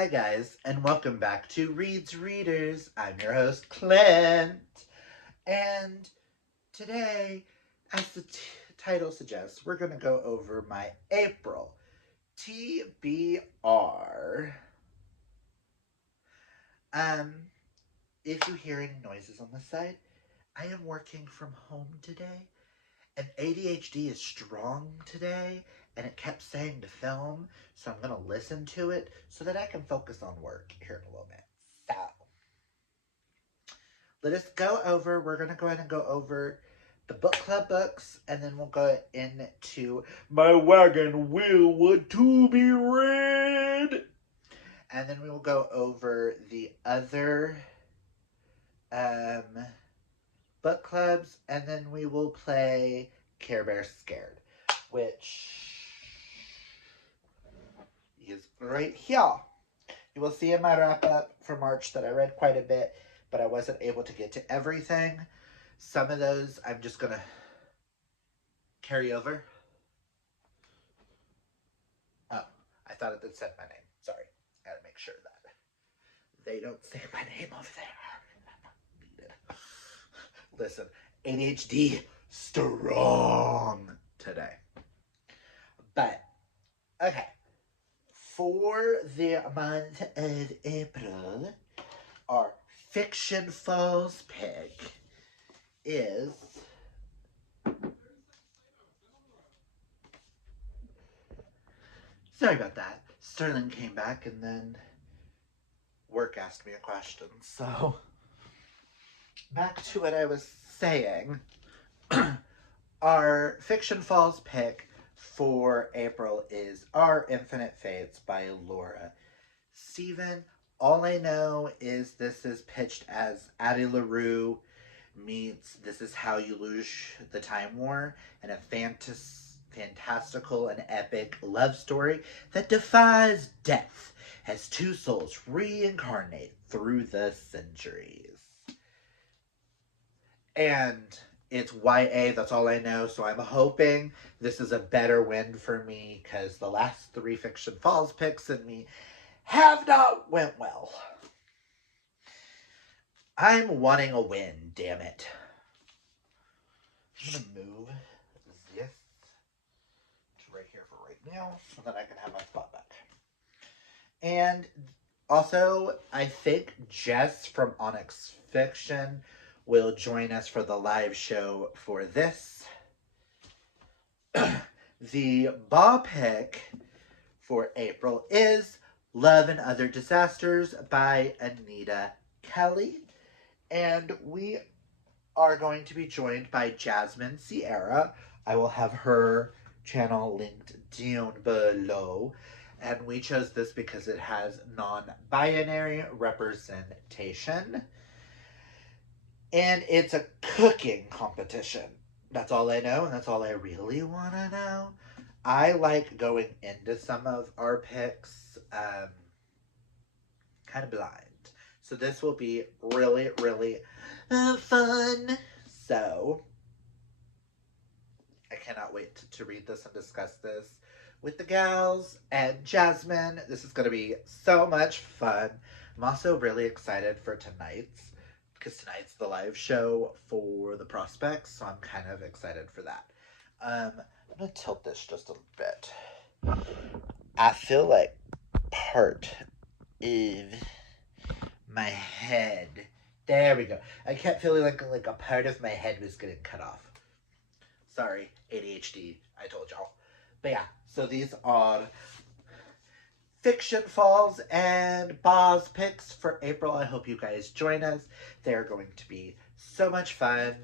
Hi guys, and welcome back to Reed's Readers. I'm your host, Clint. And today, as the title suggests, we're going to go over my April TBR. If you hear any noises on the side, I am working from home today, and ADHD is strong today, and it kept saying to film, so I'm going to listen to it so that I can focus on work here in a little bit. So, let us go over, we're going to go ahead and go over the book club books, and then we'll go into My Wagon Wheel Would To Be Read. And then we will go over the other book clubs, and then we will play Care Bear Scared, which is right here. You will see in my wrap up for March that I read quite a bit, but I wasn't able to get to everything. Some of those I'm just going to carry over. Oh, I thought it said my name. Sorry. I gotta make sure that they don't say my name over there. Listen, ADHD strong today. But, okay. For the month of April, our Fiction Falls pick is sorry about that. Sterling came back and then work asked me a question. So back to what I was saying. Our Fiction Falls pick for April is Our Infinite Fates by Laura Stephen. All I know is this is pitched as Addie LaRue meets This Is How You Lose the Time War, and a fantastical and epic love story that defies death as two souls reincarnate through the centuries. And it's YA, that's all I know, so I'm hoping this is a better win for me, because the last three Fiction Falls picks and me have not went well. I'm wanting a win, damn it. I'm gonna move this to right here for right now, so that I can have my spot back. And also, I think Jess from Onyx Fiction will join us for the live show for this. The Bob pick for April is Love and Other Disasters by Anita Kelly. And we are going to be joined by Jasmine Sierra. I will have her channel linked down below. And we chose this because it has non-binary representation. And it's a cooking competition. That's all I know, and that's all I really want to know. I like going into some of our picks kind of blind. So this will be really, really fun. So I cannot wait to read this and discuss this with the gals and Jasmine. This is going to be so much fun. I'm also really excited for tonight's, because tonight's the live show for the prospects, so I'm kind of excited for that. I'm going to tilt this just a bit. I feel like part of my head, there we go. I kept feeling like a part of my head was getting cut off. Sorry, ADHD, I told y'all. But yeah, so these are Fiction Falls and Boz picks for April. I hope you guys join us. They're going to be so much fun.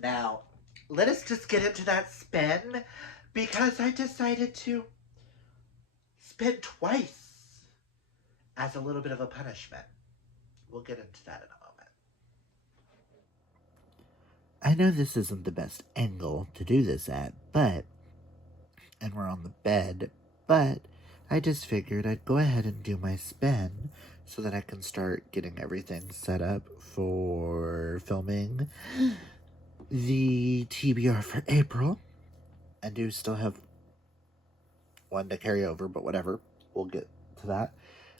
Now, let us just get into that spin, because I decided to spin twice as a little bit of a punishment. We'll get into that in a moment. I know this isn't the best angle to do this at, and we're on the bed, but I just figured I'd go ahead and do my spin so that I can start getting everything set up for filming the TBR for April. I do still have one to carry over, but whatever. We'll get to that.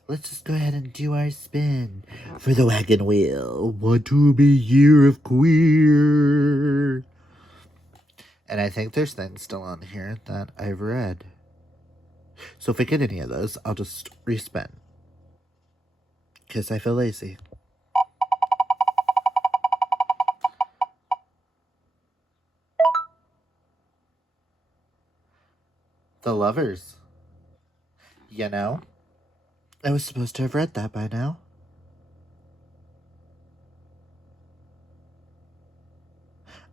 let's just go ahead and do our spin for the wagon wheel. Want to be year of queer. And I think there's things still on here that I've read. So if I get any of those, I'll just respin. Because I feel lazy. The Lovers. You know? I was supposed to have read that by now.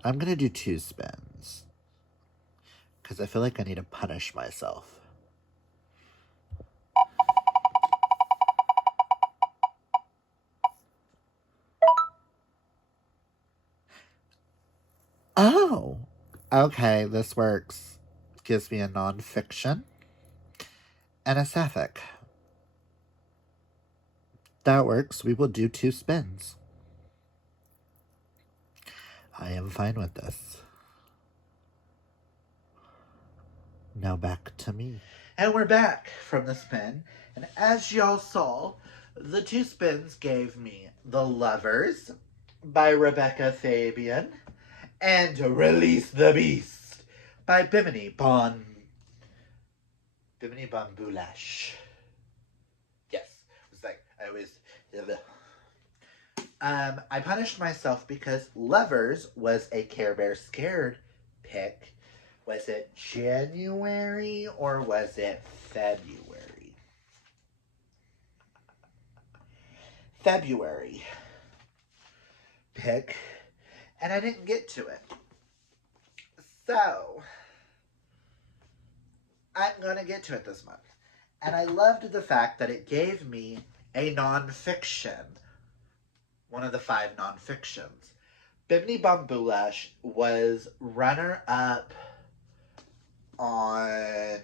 I'm gonna do 2 spins. Because I feel like I need to punish myself. Oh! Okay, this works. Gives me a nonfiction and a sapphic. That works. We will do 2 spins. I am fine with this. Now back to me. And we're back from the spin. And as y'all saw, the 2 spins gave me The Lovers by Rebecca Fabian and Release the Beast by Bimini Bon Boulash. Yes. It was like I always I punished myself because Lovers was a Care Bear Scared pick. Was it January or was it February? February pick, and I didn't get to it. So, I'm going to get to it this month. And I loved the fact that it gave me a nonfiction, one of the 5 nonfictions. Bimini Bombulash was runner-up on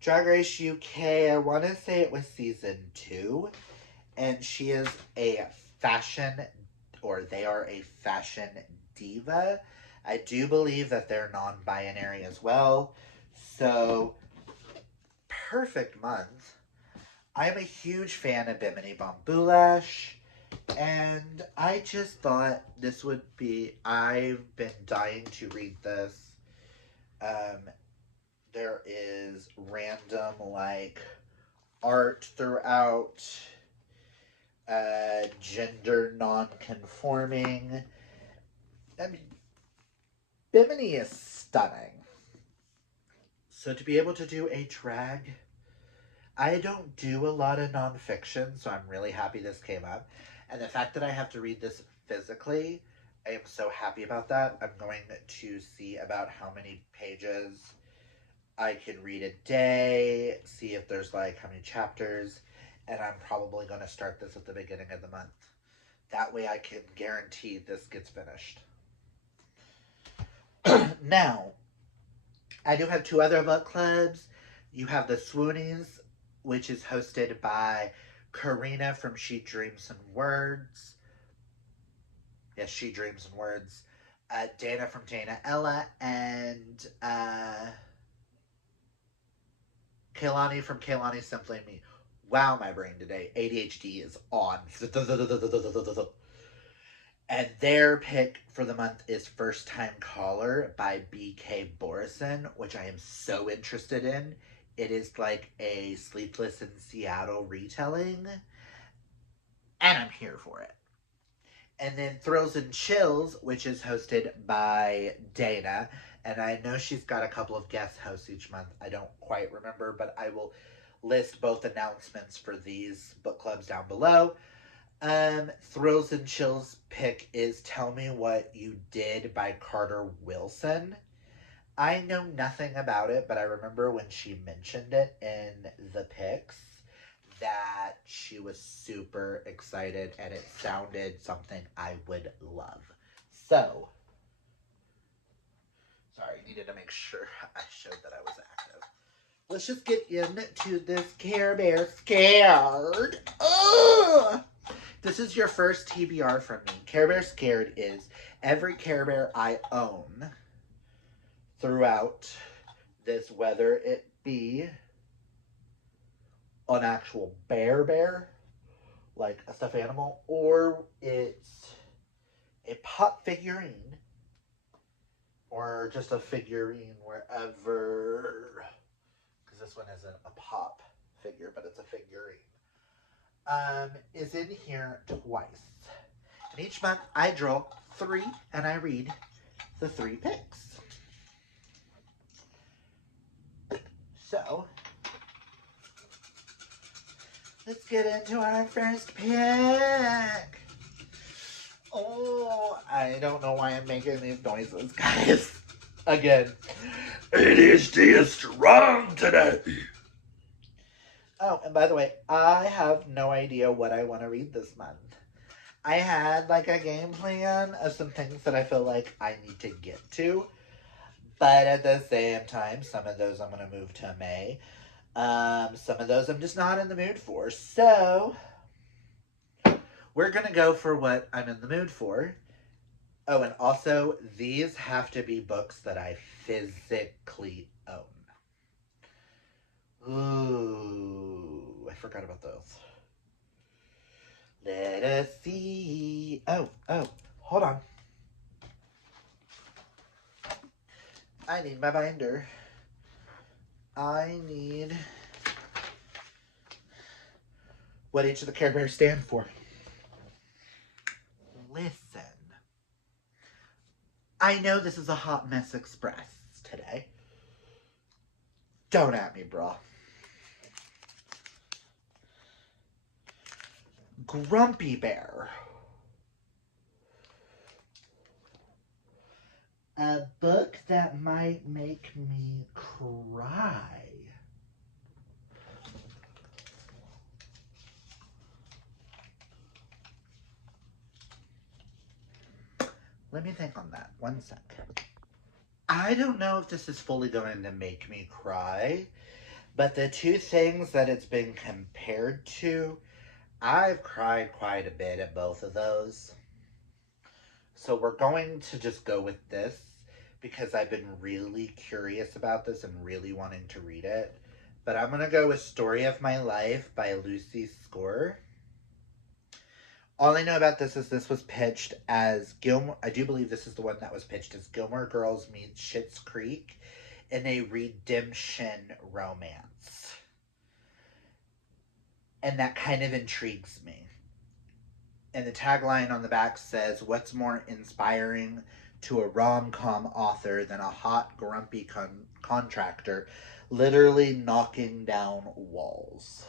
Drag Race UK. I want to say it was season 2. And she is a fashion, or they are a fashion diva. I do believe that they're non-binary as well. So, perfect month. I'm a huge fan of Bimini Bombulash. And I just thought this would be... I've been dying to read this. There is random, like, art throughout, gender non-conforming. I mean, Bimini is stunning. So to be able to do a drag, I don't do a lot of nonfiction, so I'm really happy this came up. And the fact that I have to read this physically, I am so happy about that. I'm going to see about how many pages I can read a day, see if there's like how many chapters, and I'm probably going to start this at the beginning of the month. That way I can guarantee this gets finished. Now, I do have 2 other book clubs. You have the Swoonies, which is hosted by Karina from She Dreams in Words. Yes, She Dreams in Words. Dana from Dana Ella, and Kaylani from Kaylani Simply Me. Wow, my brain today. ADHD is on. And their pick for the month is First Time Caller by B.K. Borison, which I am so interested in. It is like a Sleepless in Seattle retelling, and I'm here for it. And then Thrills and Chills, which is hosted by Dana, and I know she's got a couple of guest hosts each month. I don't quite remember, but I will list both announcements for these book clubs down below. Thrills and Chills pick is Tell Me What You Did by Carter Wilson. I know nothing about it, but I remember when she mentioned it in the picks that she was super excited and it sounded something I would love. So, sorry, needed to make sure I showed that I was active. Let's just get into this Care Bear Scared. Ugh! This is your first TBR from me. Care Bear Scared is every Care Bear I own throughout this, whether it be an actual bear, like a stuffed animal, or it's a pop figurine, or just a figurine wherever, because this one isn't a pop figure, but it's a figurine, is in here twice. And each month I draw 3 and I read the 3 picks. So, let's get into our first pick. Oh, I don't know why I'm making these noises, guys. Again, ADHD is strong today. Oh, and by the way, I have no idea what I want to read this month. I had like a game plan of some things that I feel like I need to get to. But at the same time, some of those I'm going to move to May. Some of those I'm just not in the mood for. So, we're going to go for what I'm in the mood for. Oh, and also, these have to be books that I physically own. Ooh, I forgot about those. Let us see. Oh, hold on. I need my binder. I need what each of the Care Bears stand for. Listen. I know this is a hot mess express today. Don't at me, brah. Grumpy Bear. A book that might make me cry. Let me think on that. 1 sec. I don't know if this is fully going to make me cry, but the 2 things that it's been compared to, I've cried quite a bit at both of those. So we're going to just go with this because I've been really curious about this and really wanting to read it. But I'm going to go with Story of My Life by Lucy Score. All I know about this is this was pitched as Gilmore. I do believe this is the one that was pitched as Gilmore Girls meets Schitt's Creek in a redemption romance. And that kind of intrigues me. And the tagline on the back says, "What's more inspiring to a rom-com author than a hot, grumpy contractor literally knocking down walls?"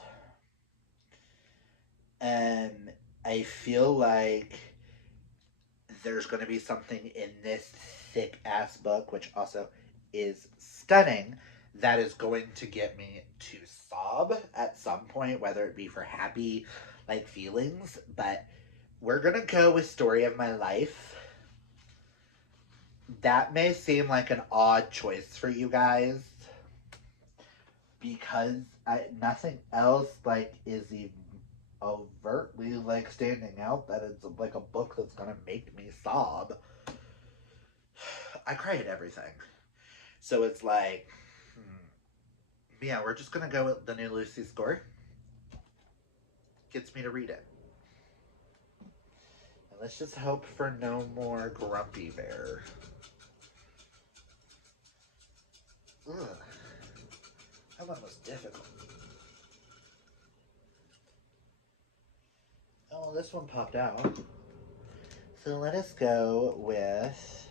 And I feel like there's going to be something in this thick-ass book, which also is stunning, that is going to get me to sob at some point, whether it be for happy, like, feelings. But we're going to go with Story of My Life. That may seem like an odd choice for you guys, because nothing else, like, is even overtly, like, standing out that it's like a book that's gonna make me sob. I cry at everything. So it's like, yeah, we're just gonna go with the new Lucy Score. Gets me to read it. And let's just hope for no more Grumpy Bear. Ugh. That one was difficult. Oh, this one popped out. So let us go with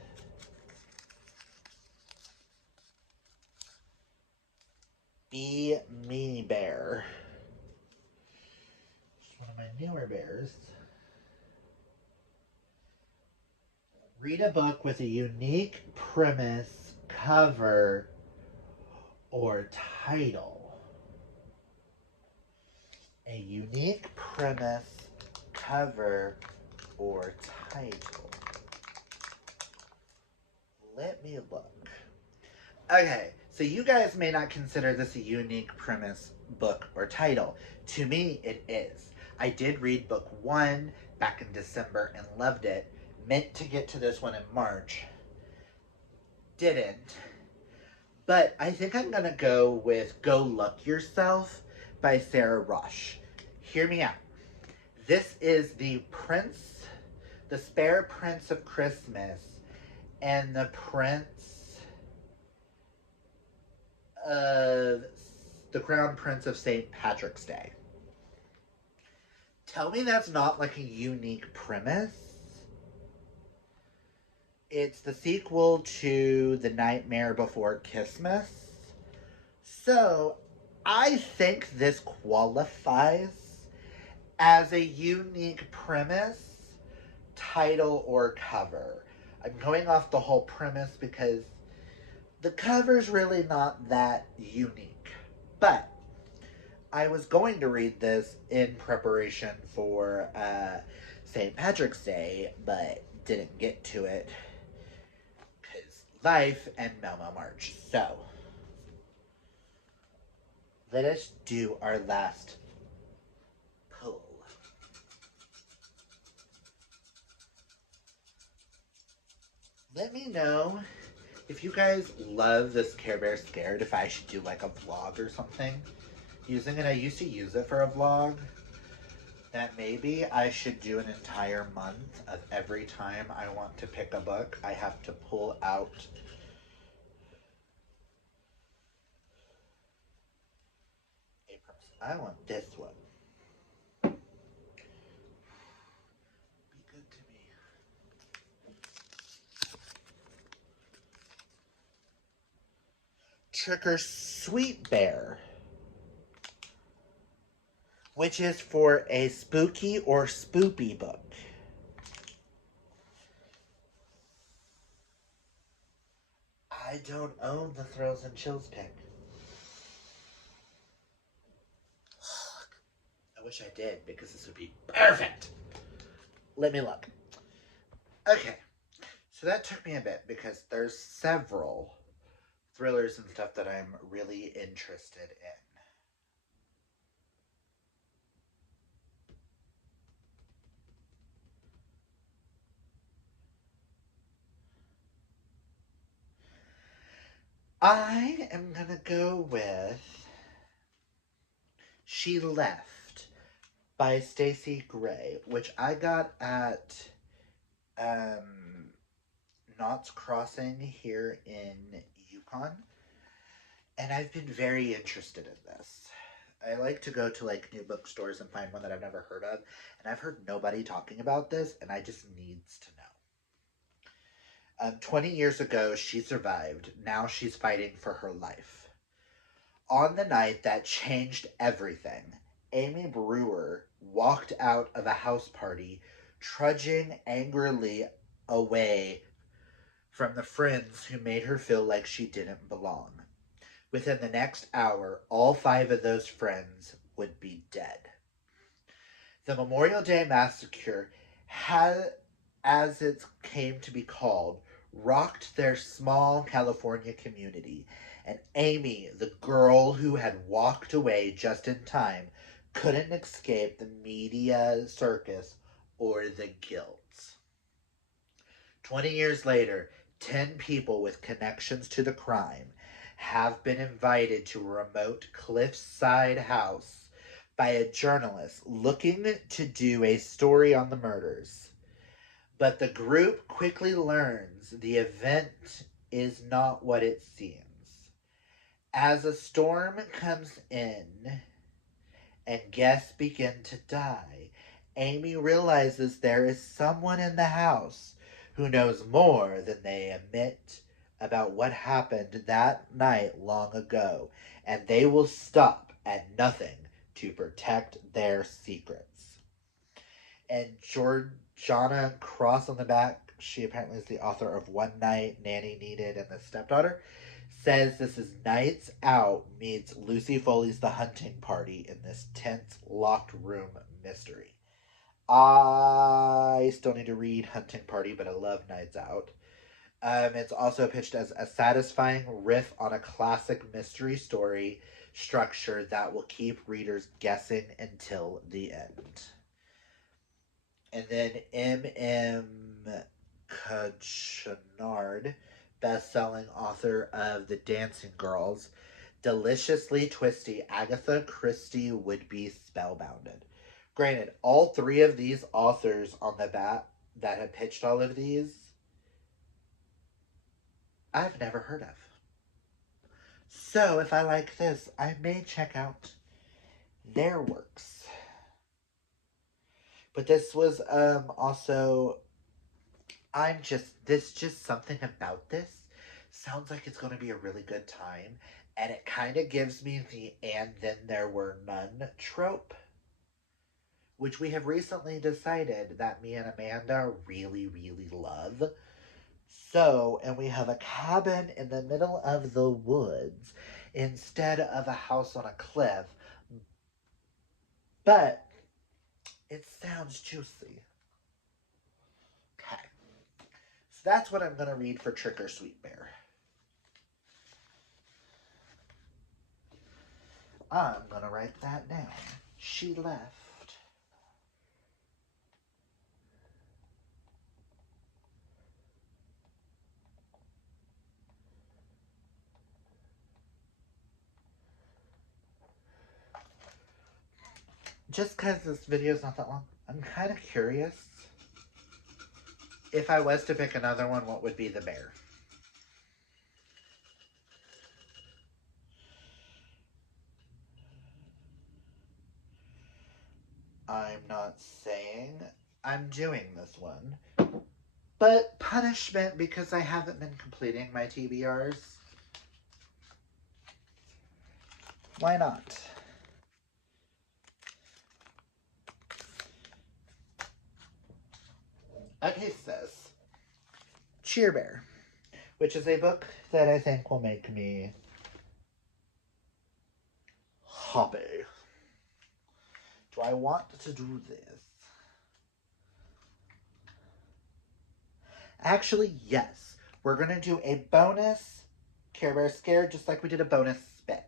Be Me Bear. It's one of my newer bears. Read a book with a unique premise, cover, or title. A unique premise, cover, or title. Let me look. Okay, so you guys may not consider this a unique premise, book, or title. To me, it is. I did read book 1 back in December and loved it. Meant to get to this one in March. Didn't. But I think I'm going to go with Go Luck Yourself by Sarah Roche. Hear me out. This is the Spare Prince of Christmas, and the Prince of the Crown Prince of St. Patrick's Day. Tell me that's not like a unique premise. It's the sequel to The Nightmare Before Christmas. So, I think this qualifies as a unique premise, title, or cover. I'm going off the whole premise because the cover's really not that unique. But I was going to read this in preparation for St. Patrick's Day, but didn't get to it because life and Melmo March. So, let us do our last pull. Let me know if you guys love this Care Bear Scared, if I should do like a vlog or something using it. I used to use it for a vlog. That maybe I should do an entire month of every time I want to pick a book, I have to pull out a purse. I want this one. Be good to me. Tricker Sweet Bear, which is for a spooky or spoopy book. I don't own the Thrills and Chills pick. I wish I did, because this would be perfect. Let me look. Okay, so that took me a bit because there's several thrillers and stuff that I'm really interested in. I am gonna go with She Left by Stacey Gray, which I got at Knott's Crossing here in Yukon, and I've been very interested in this. I like to go to like new bookstores and find one that I've never heard of, and I've heard nobody talking about this, and I just needs to know. 20 years ago, she survived. Now she's fighting for her life. On the night that changed everything, Amy Brewer walked out of a house party, trudging angrily away from the friends who made her feel like she didn't belong. Within the next hour, all 5 of those friends would be dead. The Memorial Day Massacre had, as it came to be called, rocked their small California community, and Amy, the girl who had walked away just in time, couldn't escape the media circus or the guilt. 20 years later, 10 people with connections to the crime have been invited to a remote cliffside house by a journalist looking to do a story on the murders. But the group quickly learns the event is not what it seems. As a storm comes in and guests begin to die, Amy realizes there is someone in the house who knows more than they admit about what happened that night long ago, and they will stop at nothing to protect their secrets. And Georgiana Cross on the back, she apparently is the author of One Night, Nanny Needed, and The Stepdaughter, says this is Nights Out meets Lucy Foley's The Hunting Party in this tense locked room mystery. I still need to read Hunting Party, but I love Nights Out. It's also pitched as a satisfying riff on a classic mystery story structure that will keep readers guessing until the end. And then M.M. Cunard, best-selling author of The Dancing Girls, Deliciously twisty, Agatha Christie would be spellbounded. Granted, all three of these authors on the bat that have pitched all of these, I've never heard of. So if I like this, I may check out their works. But this was also, just something about this sounds like it's going to be a really good time, and it kind of gives me the "and then there were none" trope, which we have recently decided that me and Amanda really, really love. So, and we have a cabin in the middle of the woods instead of a house on a cliff, but it sounds juicy. Okay. So that's what I'm going to read for Trick or Sweet Bear. I'm going to write that down. She left. Just because this video is not that long, I'm kind of curious. If I was to pick another one, what would be the bear? I'm not saying I'm doing this one, but punishment because I haven't been completing my TBRs. Why not? Okay, sis. Cheer Bear, which is a book that I think will make me happy. Do I want to do this? Actually, yes. We're going to do a bonus Care Bear Scare just like we did a bonus spin.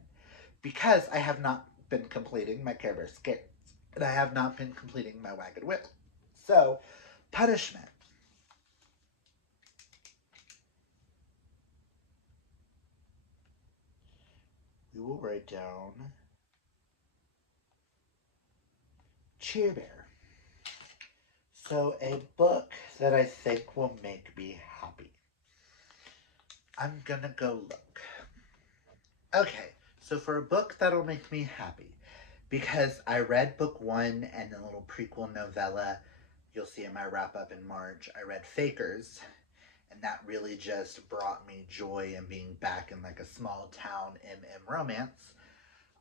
Because I have not been completing my Care Bear Scares. And I have not been completing my Wagon Wheel. So, punishment. We will write down Cheer Bear. So, a book that I think will make me happy. I'm gonna go look. Okay, so for a book that'll make me happy, because I read book one and the little prequel novella, you'll see in my wrap up in March, I read Fakers, and that really just brought me joy in being back in like a small town MM romance.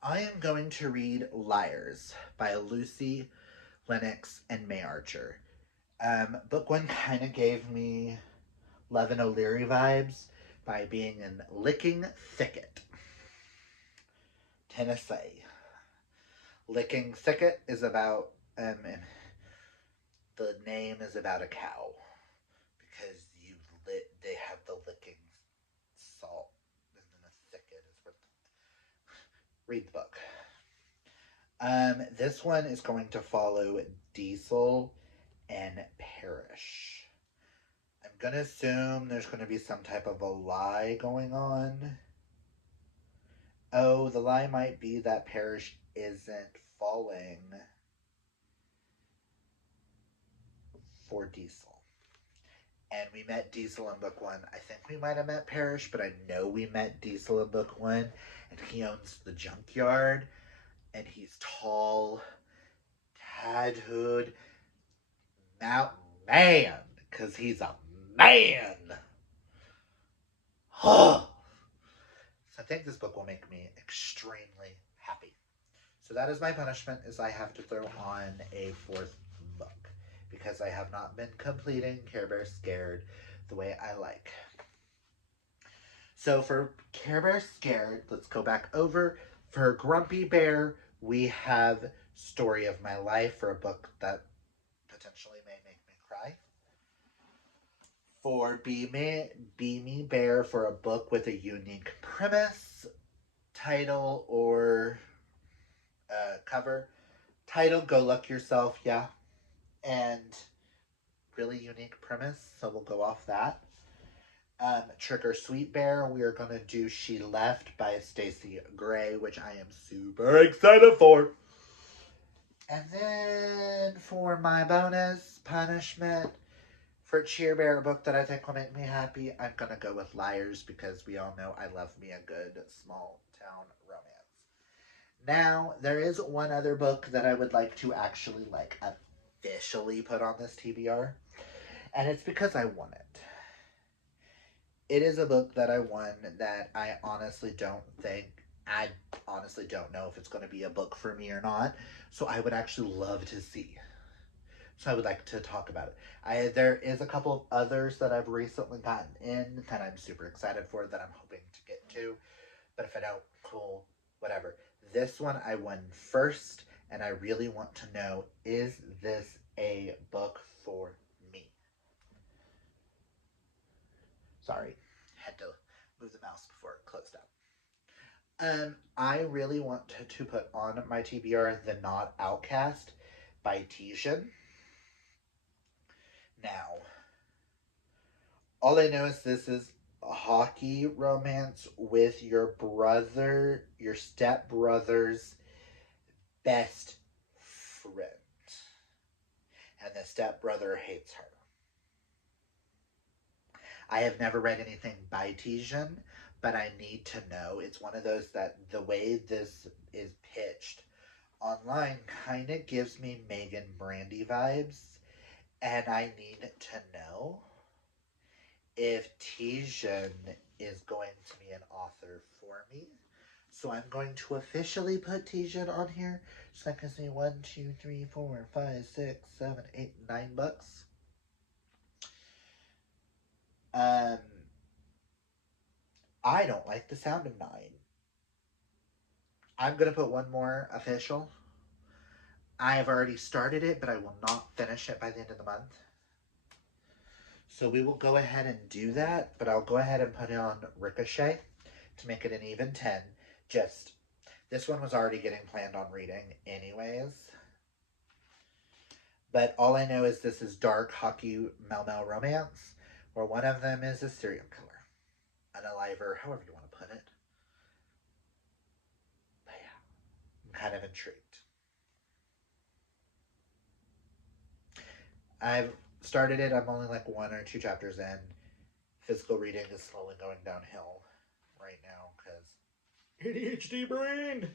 I am going to read Liars by Lucy Lennox and May Archer. Book one kind of gave me Love and O'Leary vibes by being in Licking Thicket, Tennessee. Licking Thicket is about, the name is about a cow because they have the licking salt, and then a thicket is where. Read the book. This one is going to follow Diesel and Parrish. I'm gonna assume there's going to be some type of a lie going on. Oh, the lie might be that Parrish isn't falling for Diesel. And we met Diesel in book one. I think we might have met Parrish, but I know we met Diesel in book one. And he owns the junkyard. And he's tall, tattooed, mountain man. Because he's a man. So I think this book will make me extremely happy. So that is my punishment, is I have to throw on a fourth book. Because I have not been completing Care Bear Scared the way I like. So for Care Bear Scared, let's go back over. For Grumpy Bear, we have Story of My Life, for a book that potentially may make me cry. For Be Me Bear, for a book with a unique premise, title, or cover. Title, Go Luck Yourself, yeah. And really unique premise, so we'll go off that. Trigger Sweet Bear, we are going to do She Left by Stacey Gray, which I am super excited for. And then for my bonus punishment for Cheer Bear, a book that I think will make me happy, I'm going to go with Liars because we all know I love me a good small town romance. Now, there is one other book that I would like to actually officially put on this TBR, and it's because I won it. It is a book that I won that I honestly don't know if it's going to be a book for me or not. So I would actually love to see. So I would like to talk about it. There is a couple of others that I've recently gotten in that I'm super excited for that I'm hoping to get to. But if I don't, cool, whatever. This one I won first, and I really want to know, is this a book for me? Sorry, had to move the mouse before it closed up. I really want to put on my TBR The Not Outcast by Tijin. Now, all I know is this is a hockey romance with your stepbrother's best friend. And the stepbrother hates her. I have never read anything by Tijin, but I need to know. It's one of those that the way this is pitched online kind of gives me Megan Brandy vibes, and I need to know if Tijin is going to be an author for me. So I'm going to officially put Tijin on here. So I can see 1, 2, 3, 4, 5, 6, 7, 8, 9 books. I don't like the sound of 9. I'm going to put one more official. I have already started it, but I will not finish it by the end of the month. So we will go ahead and do that, but I'll go ahead and put it on Ricochet to make it an even 10. This one was already getting planned on reading anyways. But all I know is this is dark hockey Mel romance, where one of them is a serial killer. An aliver, however you want to put it. But yeah, I'm kind of intrigued. I've started it. I'm only like 1 or 2 chapters in. Physical reading is slowly going downhill right now because ADHD brain.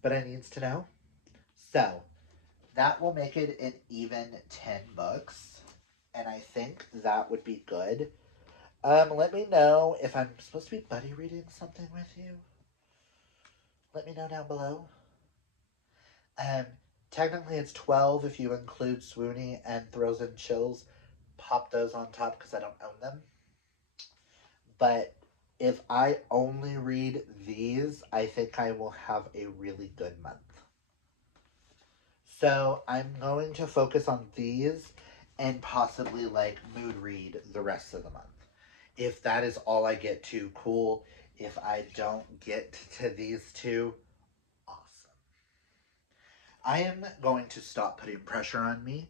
But I needs to know. So that will make it an even 10 books. And I think that would be good. Let me know if I'm supposed to be buddy reading something with you. Let me know down below. Technically it's 12 if you include Swoony and Thrills and Chills. Pop those on top because I don't own them. But if I only read these, I think I will have a really good month. So I'm going to focus on these and possibly mood read the rest of the month. If that is all I get to, cool. If I don't get to these two, awesome. I am going to stop putting pressure on me.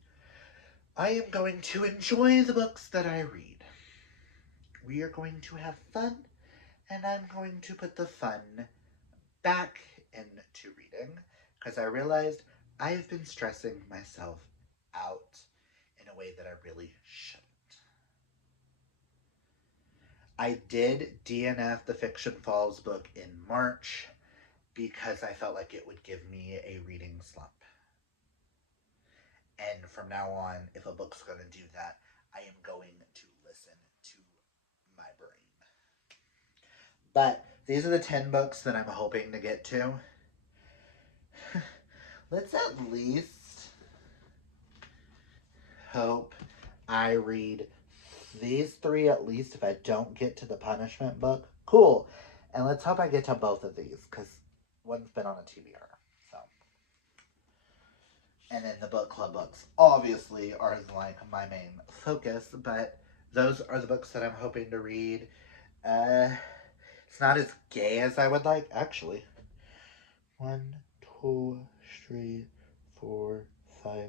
I am going to enjoy the books that I read. We are going to have fun, and I'm going to put the fun back into reading because I realized I have been stressing myself out in a way that I really shouldn't. I did DNF the Fiction Falls book in March because I felt like it would give me a reading slump. And from now on, if a book's going to do that, I am going to listen to my brain. But these are the 10 books that I'm hoping to get to. Let's at least hope I read these 3 at least if I don't get to the punishment book. Cool. And let's hope I get to both of these because one's been on a TBR. So. And then the book club books obviously are my main focus, but those are the books that I'm hoping to read. It's not as gay as I would like, actually. 1, 2, 3, 4, 5.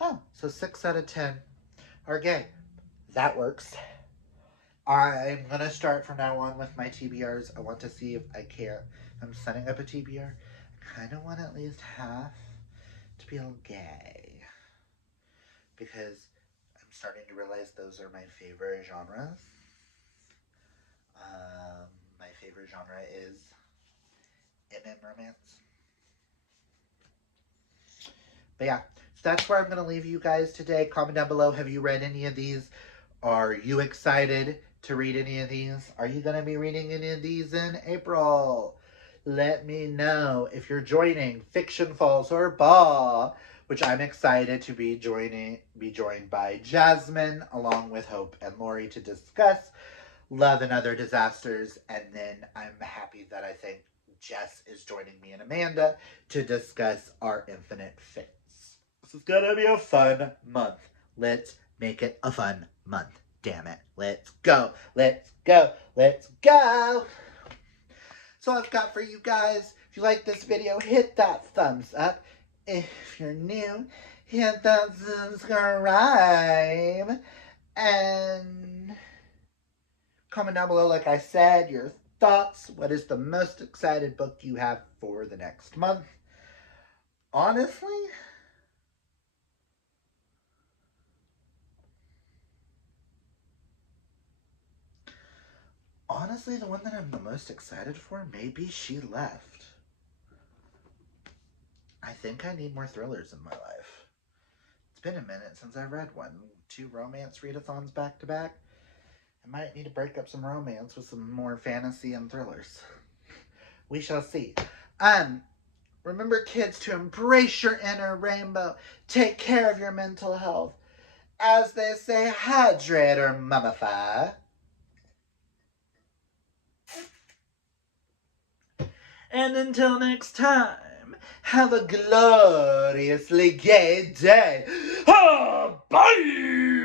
Oh, so 6 out of 10 are gay. That works. I'm going to start from now on with my TBRs. I want to see if I can. I'm setting up a TBR. I kind of want at least half to be gay. Because I'm starting to realize those are my favorite genres. My favorite genre is MM romance. But yeah, so that's where I'm going to leave you guys today. Comment down below. Have you read any of these? Are you excited to read any of these? Are you going to be reading any of these in April? Let me know if you're joining Fiction Falls or Ball, which I'm excited to be joined by Jasmine along with Hope and Lori to discuss Love and Other Disasters. And then I'm happy that I think Jess is joining me and Amanda to discuss Our Infinite Fits. This is gonna be a fun month. Let's make it a fun month. Damn it. Let's go. Let's go. Let's go. So I've got for you guys. If you like this video, hit that thumbs up. If you're new, hit that subscribe. And comment down below, like I said, your thoughts. What is the most excited book you have for the next month? Honestly, the one that I'm the most excited for may be She Left. I think I need more thrillers in my life. It's been a minute since I've read one. 2 romance readathons back to back. I might need to break up some romance with some more fantasy and thrillers. We shall see. Remember, kids, to embrace your inner rainbow. Take care of your mental health. As they say, hydrate or mummify. And until next time, have a gloriously gay day. Oh, bye!